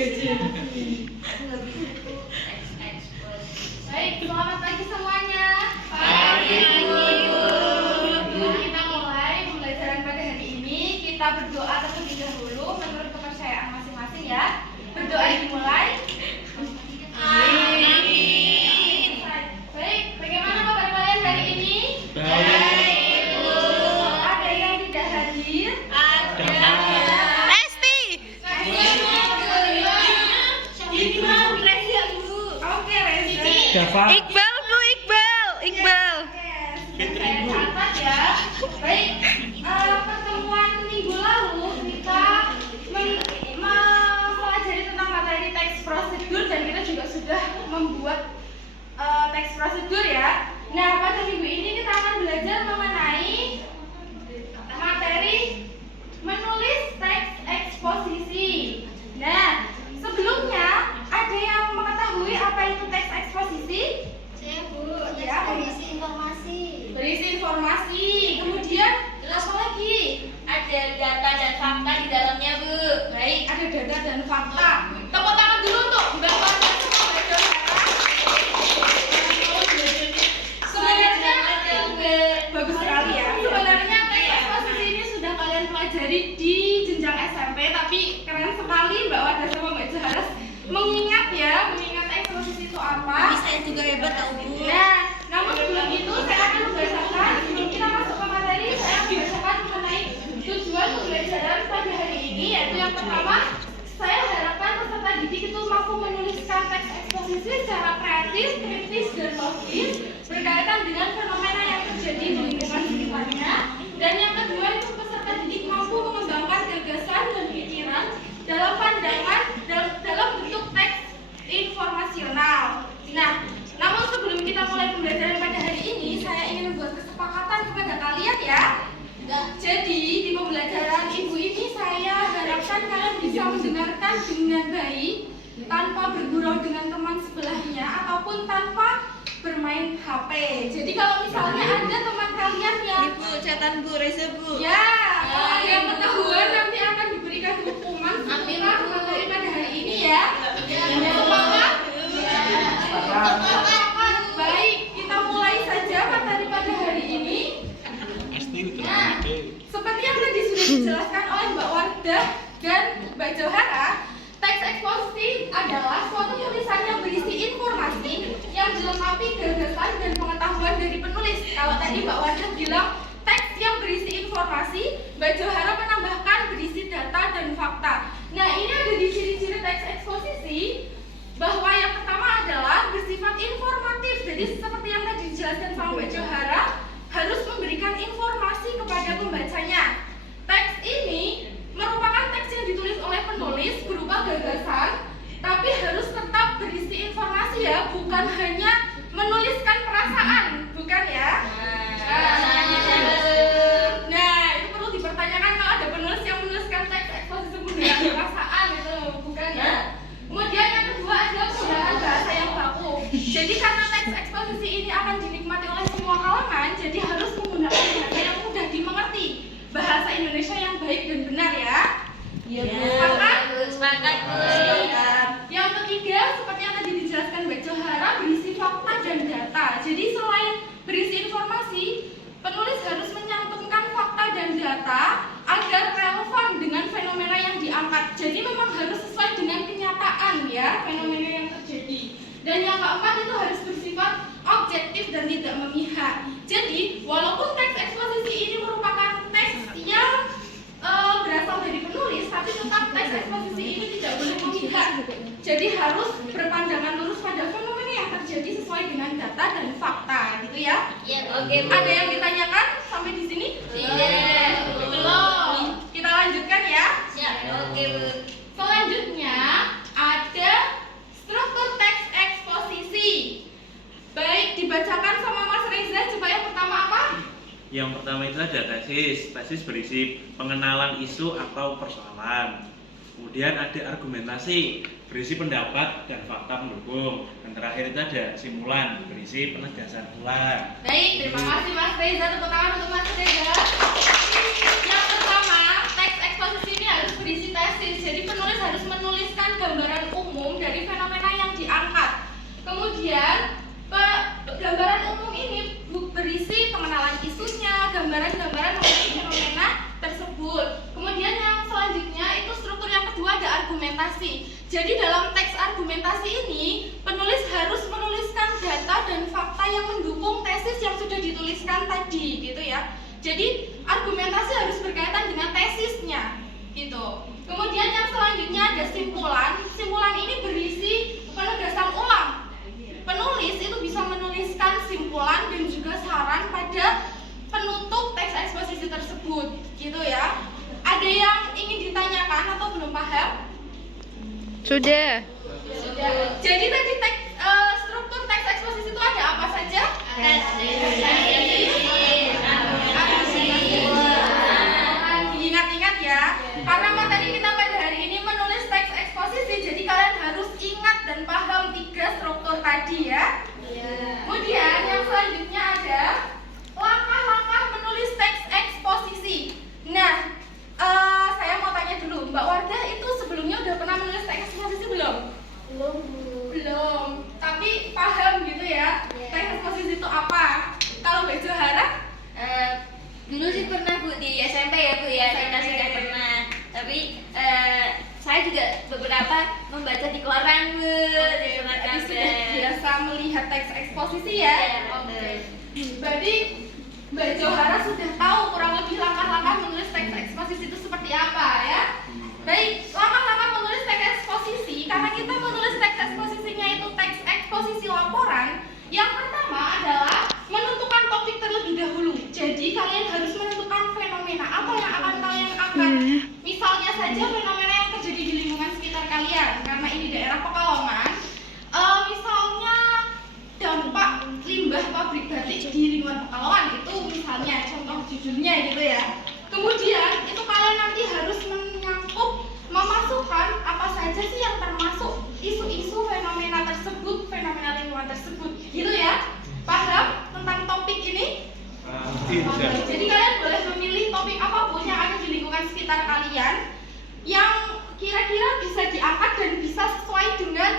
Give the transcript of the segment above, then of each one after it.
Baik, selamat pagi semuanya. Pagi, Bu. Kita mulai pembelajaran pada hari ini. Kita berdoa terlebih dahulu menurut kepercayaan masing-masing ya. Berdoa dimulai. Amin. Baik, bagaimana kabar kalian hari ini? Baik, Bu. Ada yang tidak hadir? Ada. Oke, Reza. Java. Iqbal, Bu, Iqbal. Oke, saya catat ya. Baik, pertemuan minggu lalu kita mempelajari tentang materi teks prosedur dan kita juga sudah membuat teks prosedur ya. Nah, pada minggu ini kita akan belajar mengenai materi menulis teks eksposisi. Nah, sebelumnya ada yang mengetahui apa itu teks eksposisi? Saya Bu, Ya, berisi informasi. Berisi informasi. Kemudian apa lagi? Ada data dan fakta di dalamnya, Bu. Baik, ada data dan fakta. Tepuk tangan dulu untuk Mbak Wanda sama Mbak Dora. Sebenarnya bagus sekali ya. Sebenarnya teks eksposisi ini sudah kalian pelajari di jenjang SMP, tapi keren sekali Mbak Wanda sama Mbak Jaharas mengingat eksposisi itu apa. Saya juga hebat tahu, Bu. Nah, namun sebelum itu saya akan membacakan, sebelum kita masuk ke materi, saya akan membacakan mengenai tujuan pembelajaran pada hari ini, yaitu yang pertama, saya harapkan peserta didik itu mampu menuliskan teks eksposisi secara kreatif, kritis, dan logis berkaitan dengan fenomena yang terjadi di lingkungan sekitarnya. Dan yang kedua itu peserta didik mampu mengembangkan gagasan dan pikiran dalam pandangan dalam bentuk teks informasional. Nah, namun sebelum kita mulai pembelajaran pada hari ini, saya ingin membuat kesepakatan kepada kalian ya. Jadi di pembelajaran ibu ini saya harapkan kalian bisa mendengarkan dengan baik tanpa bergurau dengan teman sebelahnya ataupun tanpa bermain HP. Jadi kalau misalnya ada teman kalian yang Bu, catatan Bu, Reza Bu. ya kalau ada yang ketahuan nanti akan diberikan hukuman setelah materi pada hari ini ya. Semangat. Baik, kita mulai saja materi pada hari ini. Nah, seperti yang tadi sudah dijelaskan oleh Mbak Wardah dan Mbak Johara, teks eksposisi adalah suatu tulisan yang berisi informasi yang dilengkapi gagasan dan pengetahuan dari penulis. Kalau tadi Mbak Wardah bilang teks yang berisi informasi, Mbak Johara menambahkan berisi data dan fakta. Nah, ini ada di ciri-ciri teks eksposisi bahwa yang pertama adalah bersifat informatif. Jadi seperti yang tadi dijelaskan sama Mbak Johara, harus memberikan informasi kepada pembacanya. Teks ini merupakan teks yang ditulis oleh penulis berupa gagasan, tapi harus tetap berisi informasi ya, bukan hanya menuliskan perasaan, bukan ya? Nah, itu perlu dipertanyakan kalau ada penulis yang menuliskan teks eksposisi menggunakan perasaan itu, bukan ya? Kemudian yang kedua adalah penggunaan bahasa yang baku. Jadi karena teks eksposisi ini akan dinikmati oleh semua kalangan, jadi harus menggunakan bahasa yang mudah dimengerti, bahasa Indonesia yang baik dan benar ya. Iya, Bu. Sepakat? Bu. Yang ketiga, seperti yang tadi dijelaskan Mbak Johara, berisi fakta dan data. Jadi selain berisi informasi, penulis harus menyantumkan fakta dan data agar relevan dengan fenomena yang diangkat. Jadi memang harus sesuai dengan kenyataan ya, fenomena yang terjadi. Dan yang keempat itu harus bersifat objektif dan tidak memihak. Jadi walaupun teks eksposisi ini merupakan teks yang berasal dari penulis, tapi tetap teks eksposisi ini tidak boleh memihak. Jadi harus berpandangan lurus pada fenomena yang terjadi sesuai dengan data dan fakta, gitu ya. Iya, oke, Bu. Ada yang ditanyakan sampai di sini? Tidak. Belum. Kita lanjutkan ya. Siap, oke, Bu. Selanjutnya ada struktur teks eksposisi. Baik, dibacakan sama Mas Reza. Coba yang pertama apa? Yang pertama itu ada tesis. Tesis berisi pengenalan isu atau persoalan. Kemudian ada argumentasi, berisi pendapat dan fakta pendukung. Dan terakhir itu ada simulan, berisi penegasan ulang. Baik, terima kasih Mas Reza. Tepuk tangan untuk Mas Reza. Yang pertama, teks eksposisi ini harus berisi tesis. Jadi penulis harus menuliskan gambaran argumentasi. Jadi dalam teks argumentasi ini, penulis harus menuliskan data dan fakta yang mendukung tesis yang sudah dituliskan tadi, gitu ya. Jadi argumentasi harus berkaitan dengan tesisnya, gitu. Kemudian yang selanjutnya ada simpulan. Simpulan ini berisi penegasan ulang. Penulis itu bisa menuliskan simpulan dan juga saran pada penutup teks eksposisi tersebut, gitu ya. Ada yang ingin ditanyakan atau belum paham? Sudah. Jadi tadi struktur teks eksposisi itu ada apa saja? Ingat-ingat ya, karena materi kita pada hari ini menulis teks eksposisi, jadi kalian harus ingat dan paham 3 struktur tadi ya. Kemudian yang selanjutnya ada langkah-langkah menulis teks eksposisi. Nah, saya mau tanya dulu, Mbak Wardah itu sebelumnya udah pernah menulis teks eksposisi belum? Belum. Tapi paham gitu ya, teks eksposisi itu apa? Kalau Mbak Johara? Dulu sih pernah Bu di SMP ya Bu ya, kita sudah pernah. Tapi saya juga beberapa membaca di koran Bu, di koran Jadi sudah kabar. biasa melihat teks eksposisi ya? Oke. Berarti Mbak Johara sudah tahu kurang lebih langkah-langkah menulis teks eksposisi itu seperti apa ya? Baik, langkah-langkah menulis teks eksposisi, karena kita menulis teks eksposisinya itu teks eksposisi laporan. Yang pertama adalah menentukan topik terlebih dahulu. Jadi kalian harus menentukan fenomena apa yang akan kalian angkat. Misalnya saja fenomena yang terjadi di lingkungan sekitar kalian, karena ini daerah Pekalongan. Misalnya dampak limbah pabrik batik di lingkungan Pekalongan, itu misalnya contoh judulnya gitu ya. Kemudian itu kalian nanti harus memasukkan apa saja sih yang termasuk isu-isu fenomena tersebut, fenomena lingkungan tersebut, gitu ya. Paham tentang topik ini? Jadi kalian boleh memilih topik apapun yang ada di lingkungan sekitar kalian yang kira-kira bisa diangkat dan bisa sesuai dengan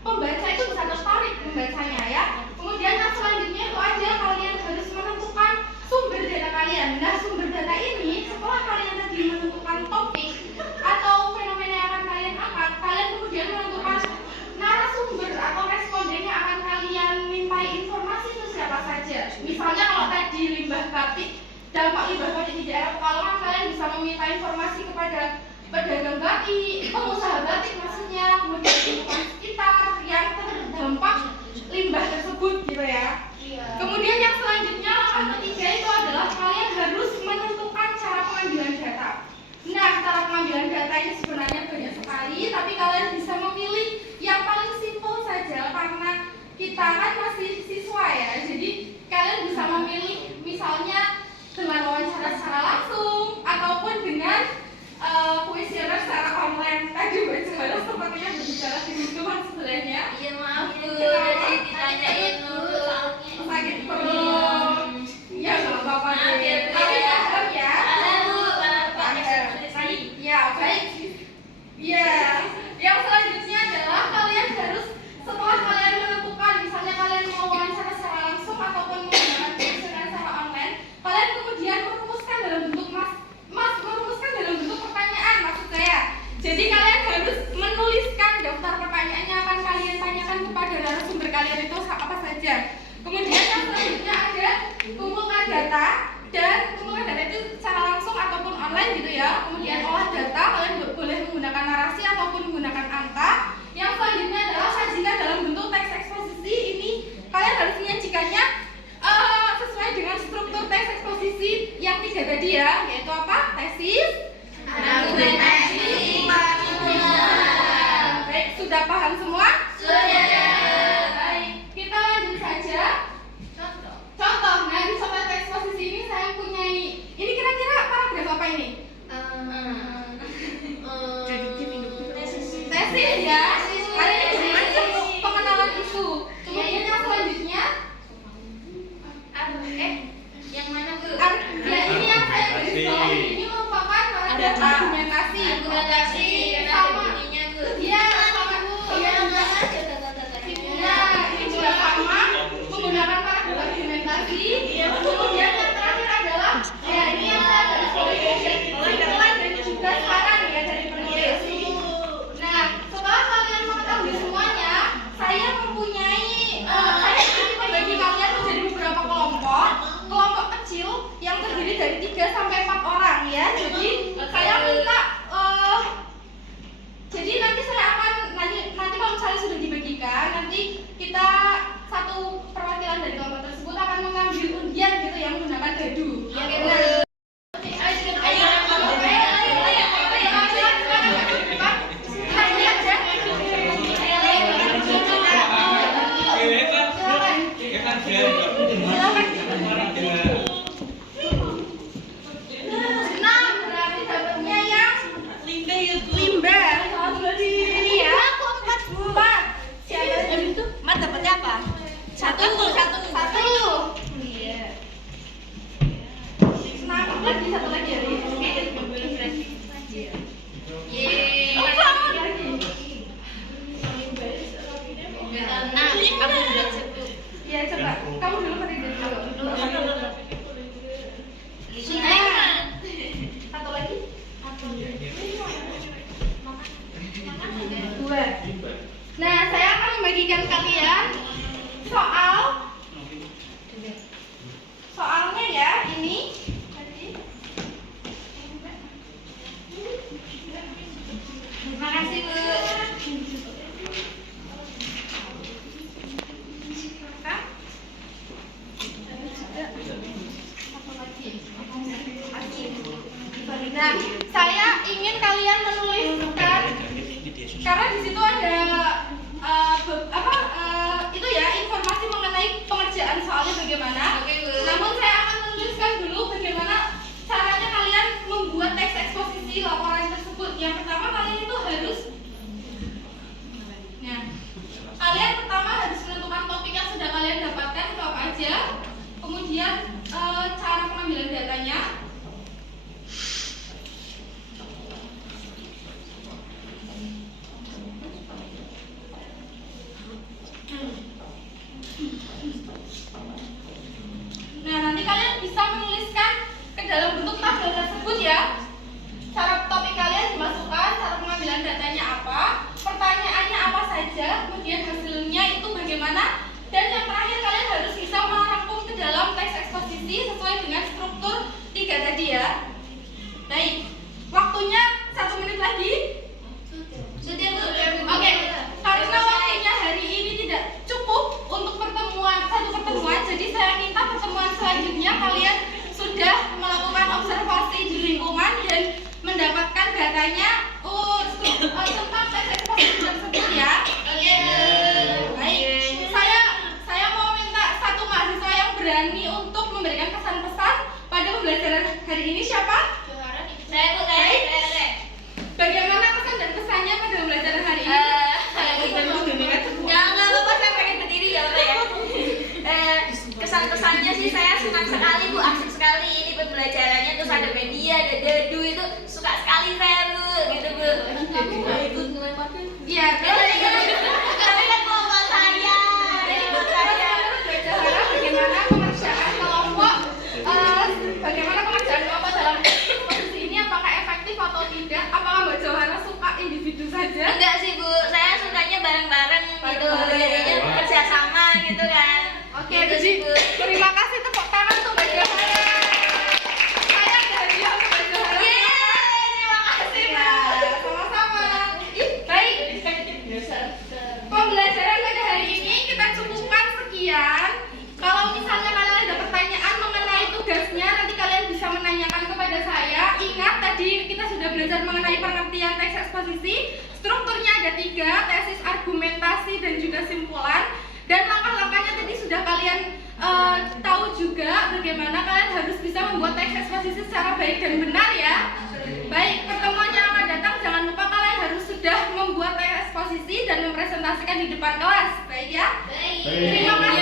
pembaca itu bisa tertarik membacanya ya. Kemudian yang selanjutnya itu aja kalian harus menentukan sumber data kalian. Nah, sumber data ini setelah kalian tadi menentukan topik atau fenomena yang akan kalian angkat, kalian kemudian menentukan narasumber atau responden yang akan kalian mintai informasi itu siapa saja. Misalnya kalau tadi limbah batik, dampak limbah batik di daerah Pekalongan, kalian bisa meminta informasi kepada pedagang batik, pengusaha batik maksudnya, kemudian lingkungan sekitar yang terdampak limbah tersebut gitu ya. Kemudian yang selanjutnya langkah ketiga itu adalah kalian harus menentukan cara pengambilan data. Nah, cara pengambilan data ini sebenarnya banyak sekali, tapi kalian bisa memilih yang paling simpel saja karena kita kan masih siswa ya. Jadi kalian bisa memilih misalnya dengan wawancara secara langsung ataupun dengan kuesioner secara online. Tadi Mbak Johara sepertinya berbicara di lingkungan sebelahnya. Iya maaf Bu, jadi ditanyain dulu. Sakit perut. Ya nggak apa-apa Maaf ya, deh. Bu, Tapi ya. paham ya. Ada Bu, Pak. Ya baik. Ya. Yang selanjutnya adalah kalian harus setelah kalian menentukan, misalnya kalian mau wawancara secara langsung ataupun menggunakan kuesioner secara online, kalian kemudian merumuskan dalam bentuk merumuskan dalam bentuk pertanyaan maksud saya. Jadi kalian harus menuliskan daftar pertanyaan yang akan kalian tanyakan kepada narasumber kalian itu apa saja. Kemudian yang selanjutnya ada kumpulkan data, dan kumpulkan data itu secara langsung ataupun online gitu ya. Kemudian olah data, kalian boleh menggunakan narasi ataupun menggunakan angka. Yang selanjutnya adalah sajikan dalam bentuk teks eksposisi. Ini kalian harus menyajikannya sesuai dengan struktur teks eksposisi yang 3 tadi ya, yaitu apa? Tesis, argumentasi, baik, sudah paham semua? Sudah. Baik, kita lanjut saja. Contoh, nah di soal teks eksposisi ini saya punya ini kira-kira paragraf apa ini? Tesis ya. Kalian ini macam pengenalan isu. Kemudian yang selanjutnya Yang mana Bu? ya ini yang saya garis bawahi ini merupakan paragraf argumentasi. Argumentasi. Sama. Ininya Bu. Iya, sama Bu. Nah, ini juga sama menggunakan paragraf argumentasi. Kemudian yang terakhir adalah ya ini yang saya garis bawahi kesimpulan dan juga saran ya dari penulis. ember. Ini ya. Aku 4. Siapa itu? Mat dapatnya apa? Satu. Iya. Nah, lagi satu lagi ya. Yeay. Nah, aku udah satu. Ya coba, kamu dulu Farida dulu. Sulaiman. Satu lagi. 2. Nah, saya akan membagikan kalian soalnya ya ini. Terima kasih, Bu. Nah, saya ingin kalian menuliskan karena di situ ada itu ya informasi mengenai pengerjaan soalnya bagaimana. Oke, Bu. Namun saya akan menuliskan dulu bagaimana caranya kalian membuat teks eksposisi laporan tersebut. Yang pertama kalian itu harus kalian pertama harus menentukan topik yang sudah kalian dapatkan itu apa aja. Kemudian cara pengambilan datanya. Nah, nanti kalian bisa menuliskan ke dalam bentuk tabel tersebut ya. Cara topik kalian dimasukkan, cara pengambilan datanya apa, pertanyaannya apa saja, kemudian hasilnya itu bagaimana, dan yang terakhir kalian harus bisa merangkum ke dalam teks eksposisi sesuai dengan struktur 3 tadi ya. Baik, waktunya 1 menit lagi. Sudah, Bu. Oke, karena waktunya hari ini tidak cukup untuk satu pertemuan, jadi saya minta pertemuan selanjutnya kalian sudah melakukan observasi di lingkungan dan mendapatkan datanya tentang teks eksposisi tersebut ya. Baik, saya mau minta satu mahasiswa yang berani untuk memberikan kesan-pesan pada pembelajaran hari ini. Siapa? Saya, Bu. Saya. Bagaimana kesan dan pesannya pada pembelajaran hari ini? Nggak apa-apa, saya pengen berdiri ya, Pak ya. Kesan-kesannya sih saya senang sekali, Bu, asik sekali ini pembelajarannya, terus ada media, ada dadu, itu suka sekali saya, Bu, gitu, Bu. Kamu nggak ikut ngelemparin? Iya, Tapi kan kelompok saya, ini kelompok saya. Bagaimana pengerjaan kelompok dalam posisi ini, apakah efektif atau tidak? Apakah Mbak Johana suka individu saja? Enggak sih, Bu, saya sukanya bareng-bareng gitu, jadinya kerjasama gitu kan. Oke, Gitu jadi sih, Bu. terima kasih, tepuk tangan untuk Mbak Johana. Saya ada hadiah untuk Mbak Johana. Yeay, terima kasih, Bu. Ya, sama-sama. Baik, pembelajaran pada hari ini kita cukupkan sekian. Kalau misalnya kalian ada pertanyaan mengenai tugasnya, nanti kalian bisa menanyakan kepada saya. Ingat tadi kita sudah belajar mengenai pengertian teks eksposisi. Strukturnya ada 3, tesis, argumentasi, dan juga simpulan. Dan langkah-langkahnya tadi sudah kalian tahu juga bagaimana kalian harus bisa membuat teks eksposisi secara baik dan benar ya. Baik, pertemuan yang akan datang jangan lupa kalian harus sudah membuat teks eksposisi dan mempresentasikan di depan kelas. Baik ya? Baik. Terima kasih.